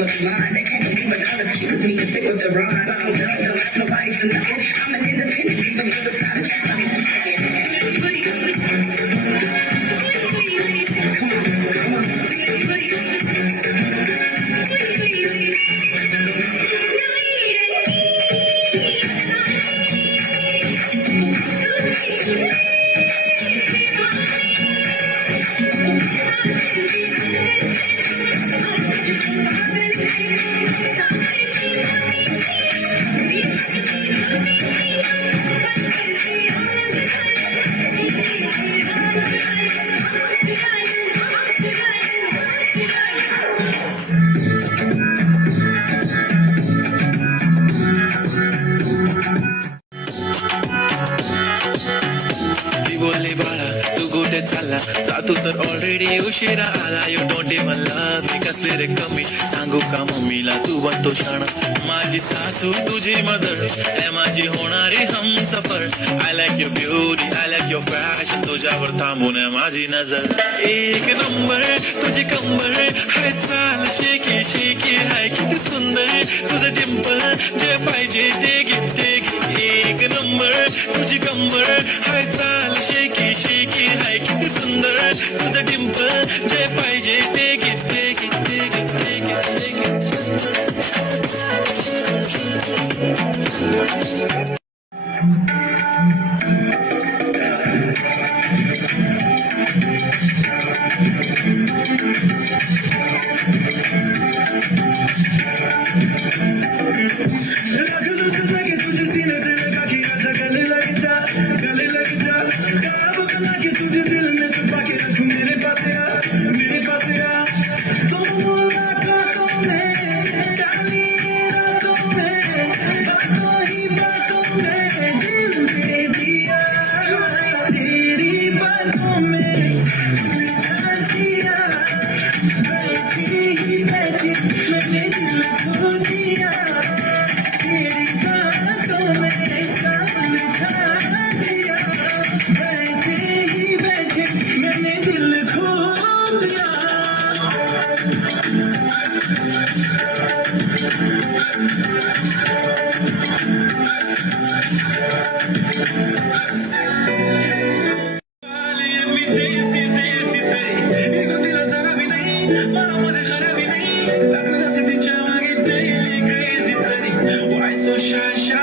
was mine. They can't believe it. I'll accuse me and stick with the rhyme. I don't love, don't have nobody for nothing. I'm an independent, even though the side of town. I'm बोलली बाळा तू कुठे चालला जातो तर ऑलरेडी उशिरा आला you don't even love मी कसले रे कमी सांगू का मम्मीला तू बनतो शाणा माझी सासू तुझी मदर ए माझी होणारी Humsafar I like your beauty I like your fashion तुझ्यावर थांबून आहे माझी नजर एक नंबर तुझी कंबर हाय चाल शेकी शेकी हाय किती सुंदर तुझं डिंपल जे पाहिजे ते गिफ्ट एक नंबर तुझी कंबर हाय चाल शेकी शेकी हाय किती सुंदर तुझं डिंपल जे पाहिजे ते गिफ्ट Why so shy?